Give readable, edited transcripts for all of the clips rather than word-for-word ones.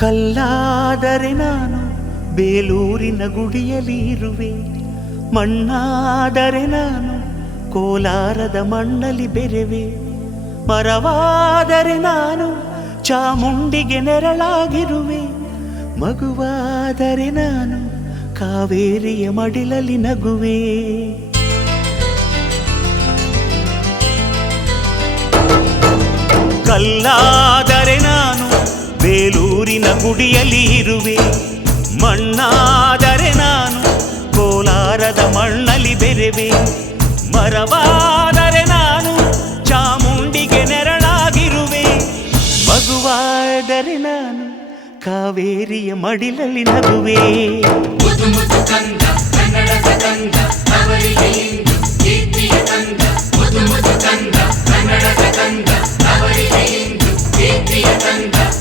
ಕಲ್ಲಾದರೆ ನಾನು ಬೇಲೂರಿನ ಗುಡಿಯಲ್ಲಿ ಇರುವೆ, ಮಣ್ಣಾದರೆ ನಾನು ಕೋಲಾರದ ಮಣ್ಣಲ್ಲಿ ಬೆರೆವೆ, ಮರವಾದರೆ ನಾನು ಚಾಮುಂಡಿಗೆ ನೆರಳಾಗಿರುವೆ, ಮಗುವಾದರೆ ನಾನು ಕಾವೇರಿಯ ಮಡಿಲಲ್ಲಿ ನಗುವೆ. ಕಲ್ಲಾದರೆ ನಾನು ಬೇಲೂರಿನ ಗುಡಿಯಲ್ಲಿ ಇರುವೆ, ಮಣ್ಣಾದರೆ ನಾನು ಕೋಲಾರದ ಮಣ್ಣಲ್ಲಿ ಬೆರೆವೆ, ಮರವಾದರೆ ನಾನು ಚಾಮುಂಡಿಗೆ ನೆರಳಾಗಿರುವೆ, ಮಗುವಾದರೆ ನಾನು ಕಾವೇರಿಯ ಮಡಿಲಲ್ಲಿ ನಗುವೆ.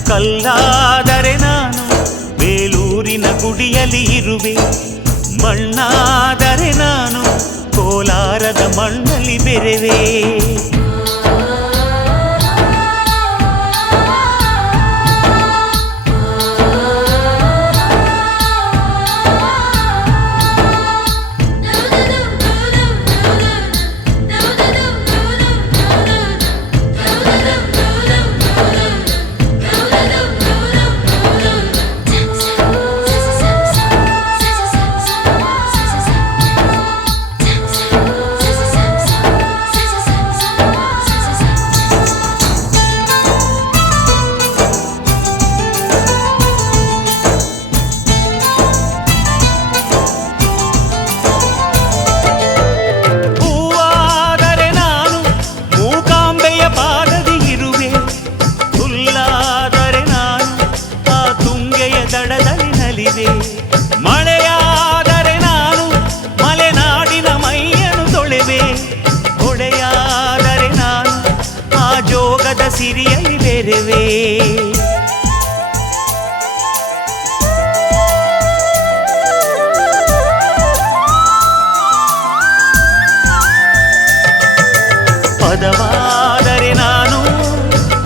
ಕಲ್ಲಾದರೆ ನಾನು ಬೇಲೂರಿನ ಗುಡಿಯಲ್ಲಿ ಇರುವೆ, ಮಣ್ಣಾದರೆ ನಾನು ಕೋಲಾರದ ಮಣ್ಣಲ್ಲಿ ಬೆರೆವೆ. ಮಳೆಯಾದರೆ ನಾನು ಮಲೆನಾಡಿನ ಮೈಯನ್ನು ತೊಳೆವೆ, ಹೊಡೆಯಾದರೆ ನಾನು ಆ ಜೋಗದ ಸಿರಿಯಲ್ಲಿ ಬೆರೆವೆ. ಪದವಾದರೆ ನಾನು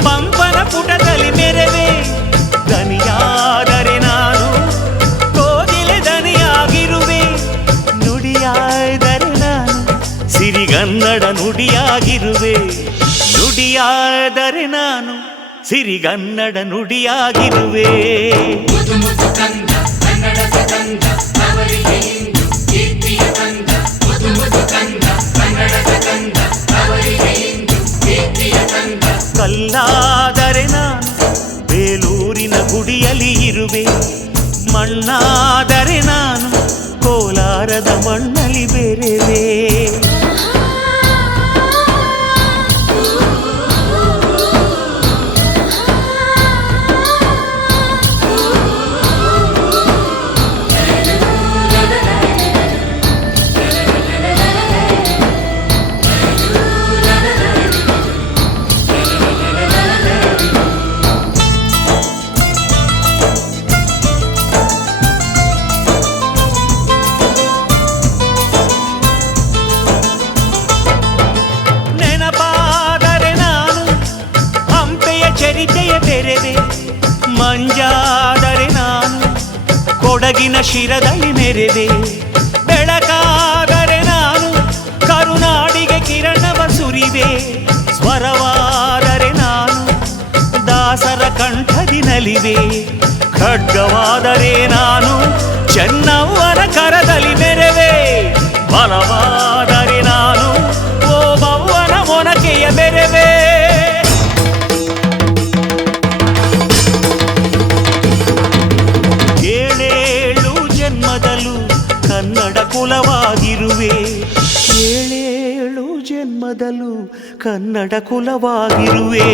ಪಂಪನ ಪುಟದಲ್ಲಿ ಮೆರೆವೆ, ದನಿಯಾದರೆ ನಾನು ಕೋಗಿಲೆ ದನಿಯಾಗಿರುವೆ, ನುಡಿಯಾದರೆ ನಾನು ಸಿರಿಗನ್ನಡ ನುಡಿಯಾಗಿರುವೆ, ನುಡಿಯಾದರೆ ನಾನು ಸಿರಿಗನ್ನಡ ನುಡಿಯಾಗಿರುವೆ. ಕಲ್ಲಾದರೆ ನಾನು ಬೇಲೂರಿನ ಗುಡಿಯಲ್ಲಿ ಇರುವೆ, ಮಣ್ಣಾದರೆ ನಾನು ಕೋಲಾರದ ಮಣ್ಣಲ್ಲಿ ಬೆರೆವೆ. ಚರಿತೆಯ ಬೆರೆವೆ, ಮಂಜಾದರೆ ನಾನು ಕೊಡಗಿನ ಶಿರದಲ್ಲಿ ಮೆರೆವೆ, ಬೆಳಕಾದರೆ ನಾನು ಕರುನಾಡಿಗೆ ಕಿರಣವ ಸುರಿವೆ, ಸ್ವರವಾದರೆ ನಾನು ದಾಸರ ಕಂಠದಿ ನಲಿವೆ, ಖಡ್ಗವಾದರೆ ನಾನು ಚೆನ್ನವ್ವನ ಕರದಲ್ಲಿ ಮೆರೆವೆ, ಬಲವಾದರೆ ನಾನು ಓಬವ್ವನ ಮೊನಕೆಯ ಬೆರೆವೆ. ಕನ್ನಡ ಕುಲವಾಗಿರುವೆ, ಏಳೇಳು ಜನ್ಮದಲ್ಲೂ ಕನ್ನಡ ಕುಲವಾಗಿರುವೆ.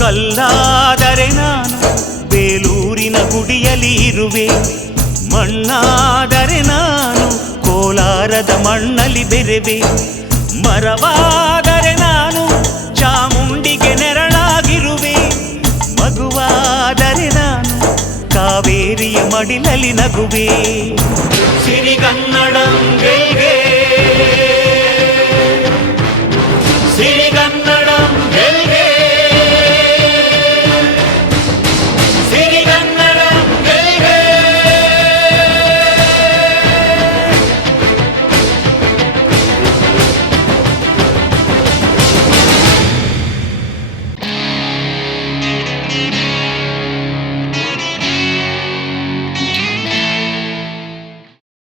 ಕಲ್ಲಾದರೆ ನಾನು ಬೇಲೂರಿನ ಗುಡಿಯಲ್ಲಿ ಇರುವೆ, ಮಣ್ಣಾದರೆ ನಾನು ಕೋಲಾರದ ಮಣ್ಣಲ್ಲಿ ಬೆರೆವೆ, ಮರವಾದರೆ ನಾನು ಚಾಮುಂಡಿಗೆ ನೆರಳಾಗಿರುವೆ, ಮಗುವಾದರೆ ನಾನು ಕಾವೇರಿಯ ಮಡಿಲಲ್ಲಿ ನಗುವೆ. ಸಿರಿ ಕನ್ನಡಂಗೆ